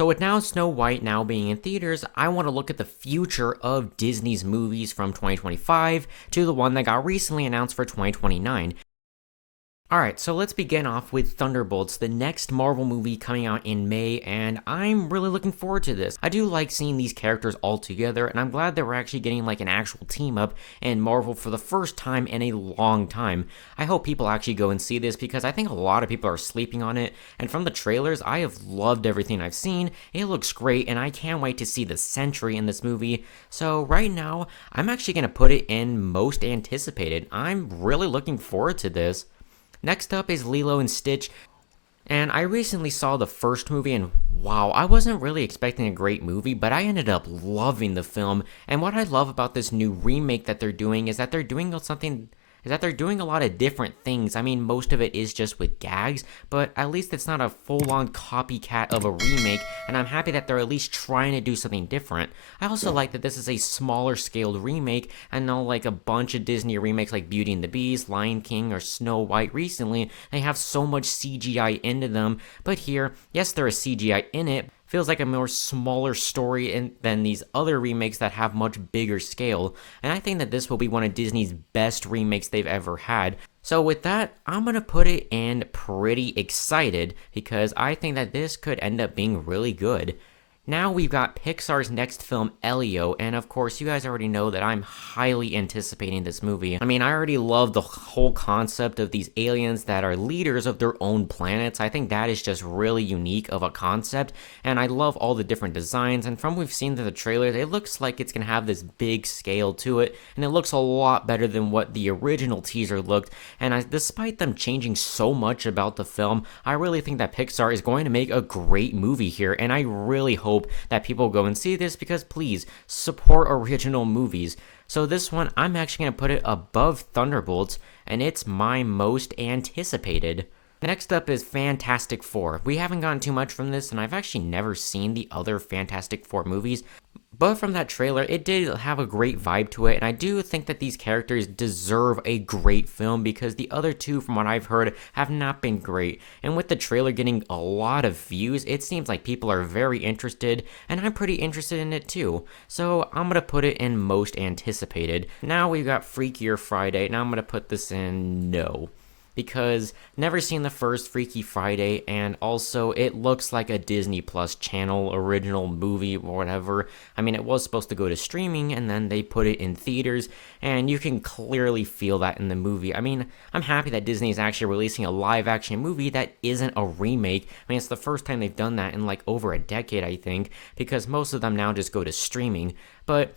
So with now Snow White now being in theaters, I want to look at the future of Disney's movies from 2025 to the one that got recently announced for 2029. Alright, so let's begin off with Thunderbolts, the next Marvel movie coming out in May, and I'm really looking forward to this. I do like seeing these characters all together, and I'm glad that we're actually getting like an actual team up in Marvel for the first time in a long time. I hope people actually go and see this because I think a lot of people are sleeping on it, and from the trailers, I have loved everything I've seen. It looks great, and I can't wait to see the Sentry in this movie. So right now, I'm actually going to put it in most anticipated. I'm really looking forward to this. Next up is Lilo and Stitch, and I recently saw the first movie and wow, I wasn't really expecting a great movie, but I ended up loving the film. And what I love about this new remake that they're doing is that they're doing a lot of different things. I mean, most of it is just with gags, but at least it's not a full-on copycat of a remake, and I'm happy that they're at least trying to do something different. I also like that this is a smaller scaled remake, and not like a bunch of Disney remakes like Beauty and the Beast, Lion King, or Snow White recently. They have so much CGI into them, but here, yes, there is CGI in it, feels like a more smaller story than these other remakes that have much bigger scale, and I think that this will be one of Disney's best remakes they've ever had. So with that, I'm gonna put it in pretty excited because I think that this could end up being really good. Now we've got Pixar's next film, Elio, and of course, you guys already know that I'm highly anticipating this movie. I mean, I already love the whole concept of these aliens that are leaders of their own planets. I think that is just really unique of a concept, and I love all the different designs, and from what we've seen in the trailers, it looks like it's gonna have this big scale to it, and it looks a lot better than what the original teaser looked, and despite them changing so much about the film, I really think that Pixar is going to make a great movie here, and I really hope that people go and see this because please support original movies. So this one, I'm actually going to put it above Thunderbolts, and it's my most anticipated. Next up is Fantastic Four. We haven't gotten too much from this, and I've actually never seen the other Fantastic Four movies, but from that trailer, it did have a great vibe to it, and I do think that these characters deserve a great film because the other two, from what I've heard, have not been great. And with the trailer getting a lot of views, it seems like people are very interested, and I'm pretty interested in it too. So I'm gonna put it in most anticipated. Now we've got Freakier Friday, now I'm gonna put this in no, because never seen the first Freaky Friday, and also it looks like a Disney Plus channel original movie or whatever. I mean, it was supposed to go to streaming, and then they put it in theaters, and you can clearly feel that in the movie. I mean, I'm happy that Disney is actually releasing a live-action movie that isn't a remake. I mean, it's the first time they've done that in like over a decade, I think, because most of them now just go to streaming. But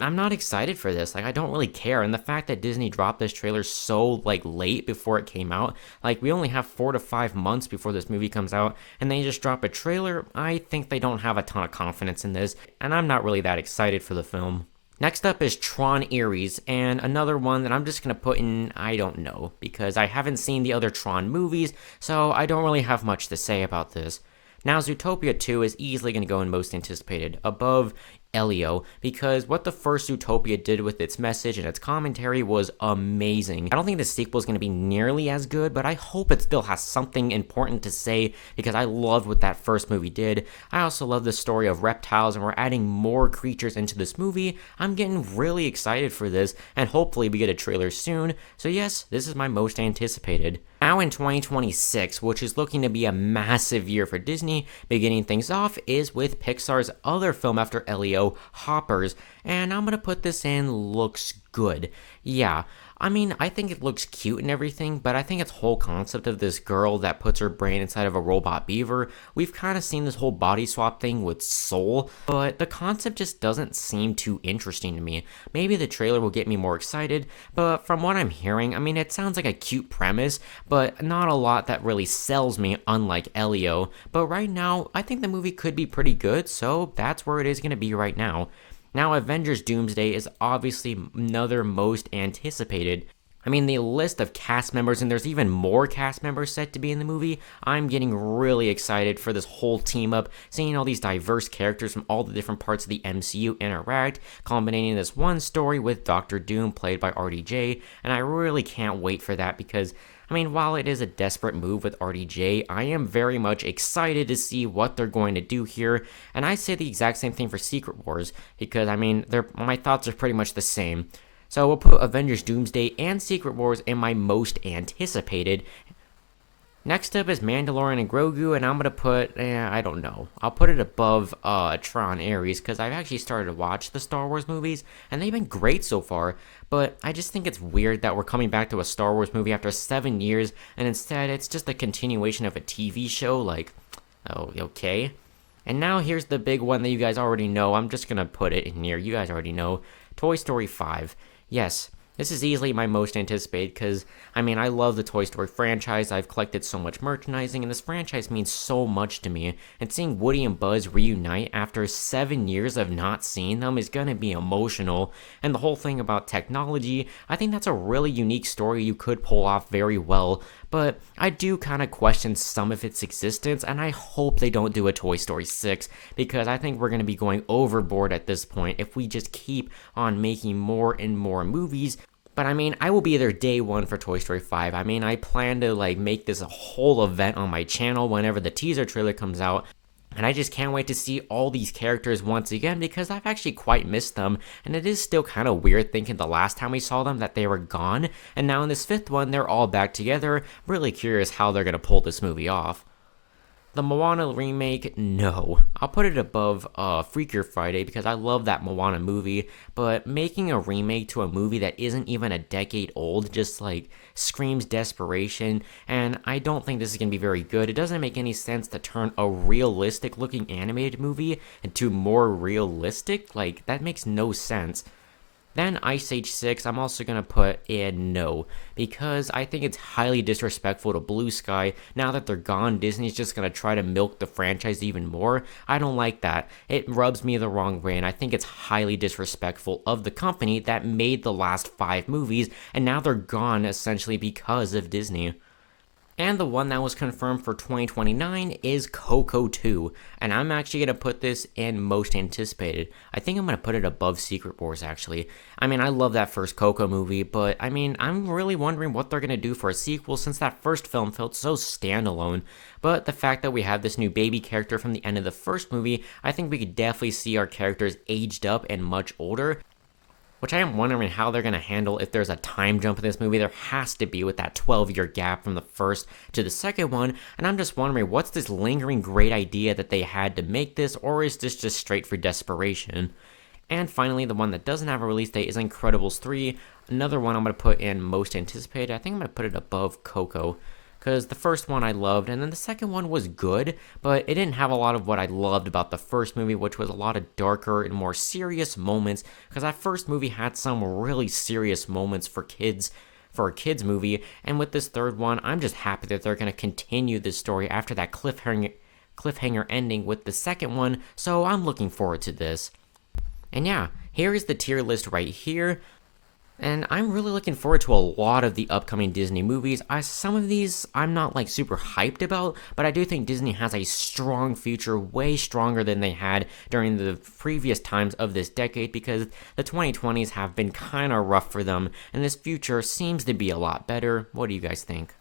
I'm not excited for this. Like, I don't really care. And the fact that Disney dropped this trailer so, like, late before it came out, like, we only have 4 to 5 months before this movie comes out, and they just drop a trailer, I think they don't have a ton of confidence in this, and I'm not really that excited for the film. Next up is Tron Ares, and another one that I'm just going to put in, I don't know, because I haven't seen the other Tron movies, so I don't really have much to say about this. Now, Zootopia 2 is easily going to go in most anticipated, above Elio, because what the first Zootopia did with its message and its commentary was amazing. I don't think the sequel is going to be nearly as good, but I hope it still has something important to say because I loved what that first movie did. I also love the story of reptiles, and we're adding more creatures into this movie. I'm getting really excited for this, and hopefully we get a trailer soon. So yes, this is my most anticipated. Now in 2026, which is looking to be a massive year for Disney, beginning things off is with Pixar's other film after Elio, Hoppers, and I'm gonna put this in looks good. Yeah, I mean, I think it looks cute and everything, but I think its whole concept of this girl that puts her brain inside of a robot beaver, we've kind of seen this whole body swap thing with Soul, but the concept just doesn't seem too interesting to me. Maybe the trailer will get me more excited, but from what I'm hearing, I mean, it sounds like a cute premise, but not a lot that really sells me, unlike Elio. But right now, I think the movie could be pretty good, so that's where it is going to be right now. Now, Avengers Doomsday is obviously another most anticipated. I mean, the list of cast members, and there's even more cast members set to be in the movie. I'm getting really excited for this whole team up, seeing all these diverse characters from all the different parts of the MCU interact, culminating this one story with Doctor Doom, played by RDJ, and I really can't wait for that because I mean, while it is a desperate move with RDJ, I am very much excited to see what they're going to do here, and I say the exact same thing for Secret Wars, because I mean, my thoughts are pretty much the same. So we'll put Avengers Doomsday and Secret Wars in my most anticipated. Next up is Mandalorian and Grogu, and I'm gonna put, I don't know. I'll put it above Tron Ares, because I've actually started to watch the Star Wars movies, and they've been great so far, but I just think it's weird that we're coming back to a Star Wars movie after 7 years, and instead it's just a continuation of a TV show, like, oh, okay. And now here's the big one that you guys already know. I'm just gonna put it in here. You guys already know. Toy Story 5. Yes, this is easily my most anticipated because, I mean, I love the Toy Story franchise. I've collected so much merchandising, and this franchise means so much to me. And seeing Woody and Buzz reunite after 7 years of not seeing them is gonna be emotional. And the whole thing about technology, I think that's a really unique story you could pull off very well. But I do kind of question some of its existence, and I hope they don't do a Toy Story 6, because I think we're going to be going overboard at this point if we just keep on making more and more movies. But I mean, I will be there day one for Toy Story 5. I mean, I plan to like make this a whole event on my channel whenever the teaser trailer comes out. And I just can't wait to see all these characters once again, because I've actually quite missed them, and it is still kind of weird thinking the last time we saw them that they were gone, and now in this fifth one they're all back together. Really curious how they're going to pull this movie off. The Moana remake, no. I'll put it above Freakier Friday because I love that Moana movie, but making a remake to a movie that isn't even a decade old just like screams desperation, and I don't think this is going to be very good. It doesn't make any sense to turn a realistic looking animated movie into more realistic. Like, that makes no sense. Then Ice Age 6, I'm also going to put in no, because I think it's highly disrespectful to Blue Sky. Now that they're gone, Disney's just going to try to milk the franchise even more. I don't like that. It rubs me the wrong way, and I think it's highly disrespectful of the company that made the last 5 movies, and now they're gone essentially because of Disney. And the one that was confirmed for 2029 is Coco 2, and I'm actually going to put this in most anticipated. I think I'm going to put it above Secret Wars, actually. I mean, I love that first Coco movie, but I mean, I'm really wondering what they're going to do for a sequel since that first film felt so standalone. But the fact that we have this new baby character from the end of the first movie, I think we could definitely see our characters aged up and much older. Which I am wondering how they're going to handle if there's a time jump in this movie. There has to be with that 12-year gap from the first to the second one. And I'm just wondering, what's this lingering great idea that they had to make this, or is this just straight for desperation? And finally, the one that doesn't have a release date is Incredibles 3. Another one I'm going to put in most anticipated. I think I'm going to put it above Coco, because the first one I loved, and then the second one was good, but it didn't have a lot of what I loved about the first movie, which was a lot of darker and more serious moments, because that first movie had some really serious moments for a kids movie, and with this third one, I'm just happy that they're going to continue this story after that cliffhanger ending with the second one, so I'm looking forward to this. And yeah, here is the tier list right here. And I'm really looking forward to a lot of the upcoming Disney movies. Some of these I'm not like super hyped about, but I do think Disney has a strong future, way stronger than they had during the previous times of this decade, because the 2020s have been kind of rough for them, and this future seems to be a lot better. What do you guys think?